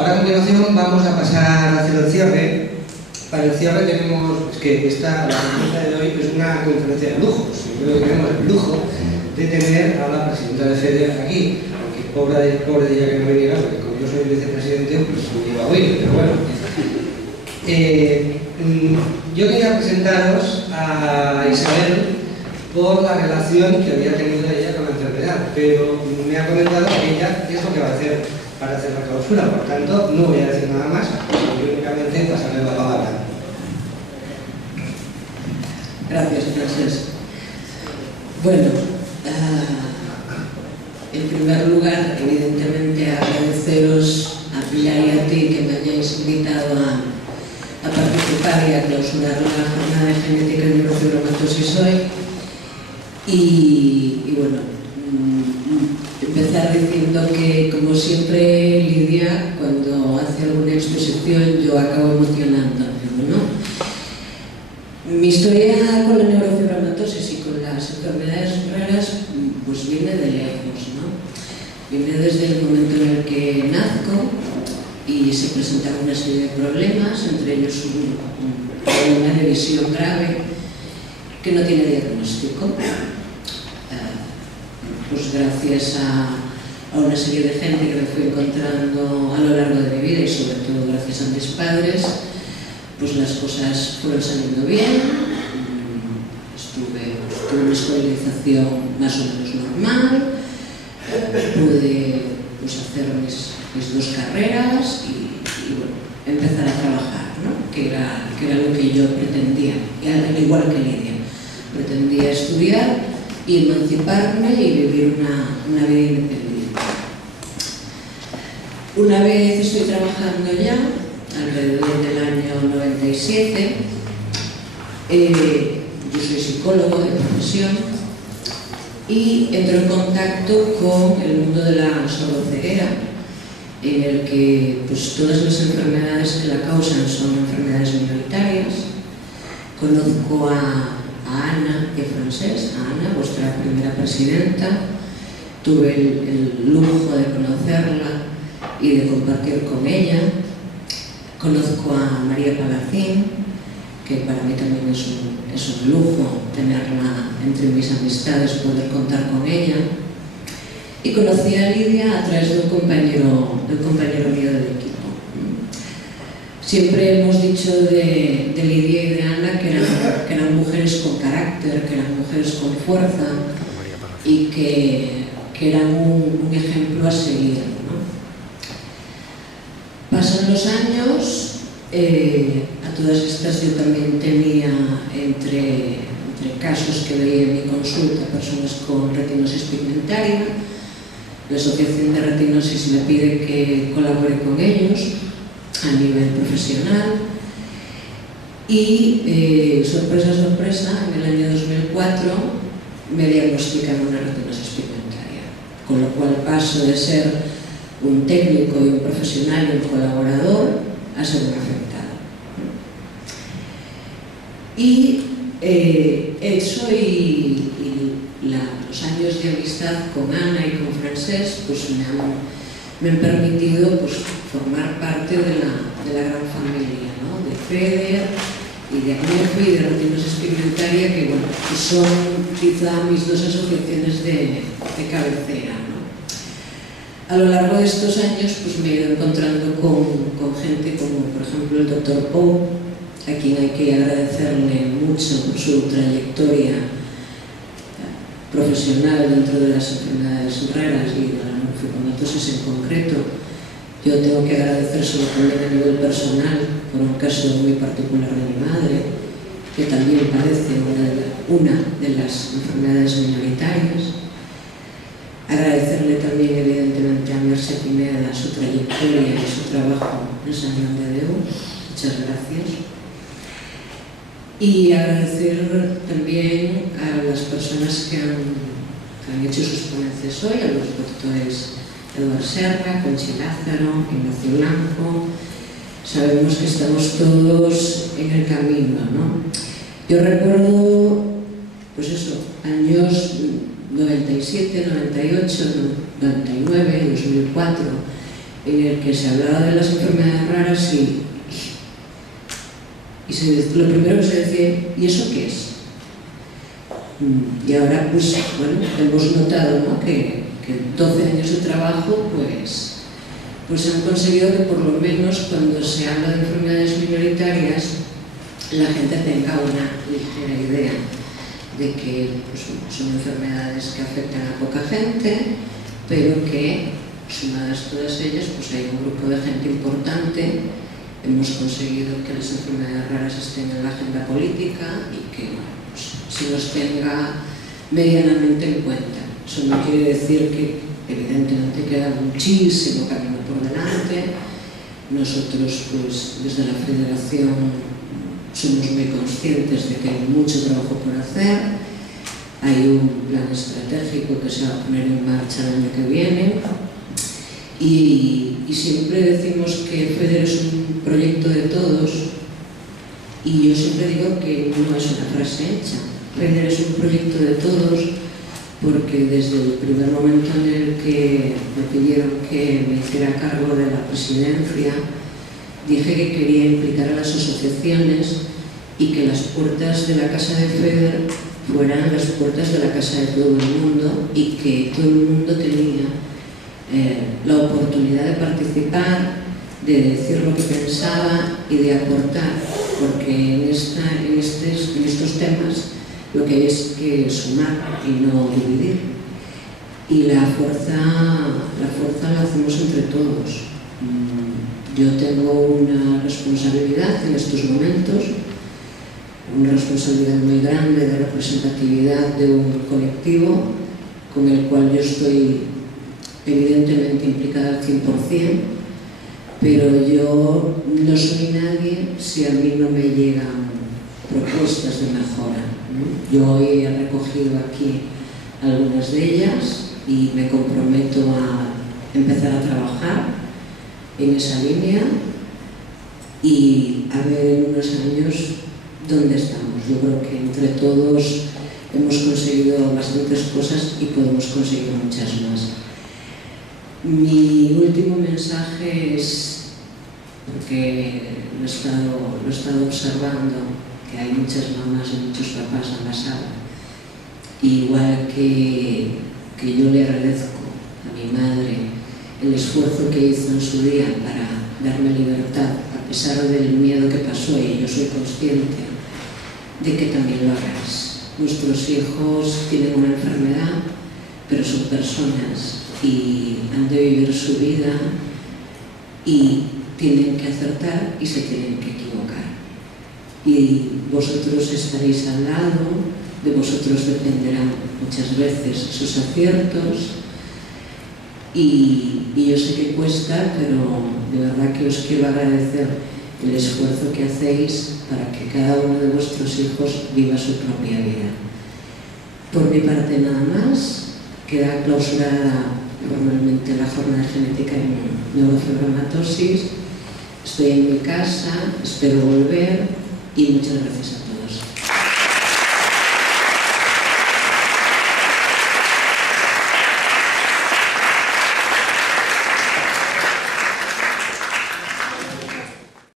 Ahora a continuación vamos a pasar a hacer el cierre. Para el cierre tenemos, la conferencia de hoy es una conferencia de lujos. Yo creo que tenemos el lujo de tener a la presidenta de FEDER aquí, aunque pobre de ella que no viniera, porque como yo soy el vicepresidente, pues me iba a oír, pero bueno. Yo quería presentaros a Isabel por la relación que había tenido ella con la enfermedad, pero me ha comentado que ella qué es lo que va a hacer para hacer la clausura, por tanto no voy a decir nada más, sino únicamente pasarle la palabra. Gracias, Francesc. Bueno, en primer lugar, evidentemente agradeceros a Pilar y a ti que me hayáis invitado a participar y a clausurar la jornada de genética y neurofibromatosis hoy. Y bueno, empezar diciendo que, como siempre, Lidia, cuando hace alguna exposición, yo acabo emocionándome, ¿no? Mi historia con la neurofibromatosis y con las enfermedades raras, pues viene de lejos, ¿no? Viene desde el momento en el que nazco y se presentaron una serie de problemas, entre ellos un problema de visión grave que no tiene diagnóstico. Pues gracias a una serie de gente que me fui encontrando a lo largo de mi vida y sobre todo gracias a mis padres, pues las cosas fueron saliendo bien. Tuve una escolarización más o menos normal, pude pues, hacer mis dos carreras y bueno, empezar a trabajar, ¿no? que era lo que yo pretendía, al igual que Lidia. Pretendía estudiar y emanciparme y vivir una vida independiente. Una vez estoy trabajando ya, alrededor del año 97, yo soy psicólogo de profesión y entro en contacto con el mundo de la sordoceguera, en el que pues, todas las enfermedades que la causan son enfermedades minoritarias. Conozco a Ana y a Francesc, a Ana, vuestra primera presidenta. Tuve el lujo de conocerla y de compartir con ella. Conozco a María Palacín, que para mí también es un lujo tenerla entre mis amistades, poder contar con ella. Y conocí a Lidia a través de un compañero mío del equipo. Siempre hemos dicho de Lidia y de Ana que eran mujeres con carácter, que eran mujeres con fuerza y que eran un ejemplo a seguir, ¿no? Pasan los años, a todas estas yo también tenía entre casos que veía en mi consulta personas con retinosis pigmentaria. La Asociación de Retinosis me pide que colabore con ellos a nivel profesional y sorpresa, sorpresa, en el año 2004 me diagnostican una retinosis pigmentaria, con lo cual paso de ser un técnico y un profesional y un colaborador a ser un afectado. Y eso y los años de amistad con Ana y con Francesc pues me han permitido pues, formar parte de la gran familia, ¿no? De FEDER y de AMEFI y de retinosis pigmentaria, que bueno, pues son quizá mis dos asociaciones de cabecera, ¿no? A lo largo de estos años pues, me he ido encontrando con gente como por ejemplo el Dr. Pou, a quien hay que agradecerle mucho por su trayectoria profesional dentro de las enfermedades raras y de la neurofibromatosis en concreto. Yo tengo que agradecer también a nivel personal por un caso muy particular de mi madre, que también padece una de las enfermedades minoritarias. Agradecerle también evidentemente a Mercè Pineda su trayectoria y su trabajo en San Juan de Déu. Muchas gracias. Y agradecer también a las personas que han hecho sus ponencias hoy, a los doctores Eduard Serra, Conchi Lázaro, Ignacio Blanco. Sabemos que estamos todos en el camino, ¿no? Yo recuerdo, pues eso, años 97, 98, 99, 2004, en el que se hablaba de las enfermedades raras y lo primero que se decía, ¿y eso qué es? Y ahora, pues, bueno, hemos notado, ¿no?, que 12 años de trabajo, pues han conseguido que por lo menos cuando se habla de enfermedades minoritarias la gente tenga una ligera idea de que pues, son enfermedades que afectan a poca gente, pero que, sumadas todas ellas, pues hay un grupo de gente importante. Hemos conseguido que las enfermedades raras estén en la agenda política y que pues, se los tenga medianamente en cuenta. Eso no quiere decir que evidentemente queda muchísimo camino por delante. Nosotros, pues, desde la Federación somos muy conscientes de que hay mucho trabajo por hacer. Hay un plan estratégico que se va a poner en marcha el año que viene y siempre decimos que FEDER es un proyecto de todos y yo siempre digo que no es una frase hecha. FEDER es un proyecto de todos porque desde el primer momento en el que me pidieron que me hiciera cargo de la presidencia, dije que quería implicar a las asociaciones y que las puertas de la Casa de FEDER fueran las puertas de la casa de todo el mundo y que todo el mundo tenía la oportunidad de participar, de decir lo que pensaba y de aportar, porque en estos temas lo que hay es que sumar y no dividir. Y la fuerza la hacemos entre todos. Yo tengo una responsabilidad en estos momentos, una responsabilidad muy grande de representatividad de un colectivo con el cual yo estoy evidentemente implicada al 100%, pero yo no soy nadie si a mí no me llegan propuestas de mejora, ¿no? Yo hoy he recogido aquí algunas de ellas y me comprometo a empezar a trabajar en esa línea y a ver en unos años dónde estamos. Yo creo que entre todos hemos conseguido bastantes cosas y podemos conseguir muchas más. Mi último mensaje es, porque lo he estado observando, que hay muchas mamás y muchos papás en la sala, igual que yo le agradezco a mi madre el esfuerzo que hizo en su día para darme libertad, a pesar del miedo que pasó, y yo soy consciente de que también lo harás. Nuestros hijos tienen una enfermedad, pero son personas y han de vivir su vida y tienen que acertar y se tienen que equivocar. Y vosotros estaréis al lado, de vosotros dependerán muchas veces sus aciertos y yo sé que cuesta, pero de verdad que os quiero agradecer el esfuerzo que hacéis para que cada uno de vuestros hijos viva su propia vida. Por mi parte nada más, queda clausurada formalmente la jornada genética en neurofibromatosis. Estoy en mi casa, espero volver y muchas gracias a todos.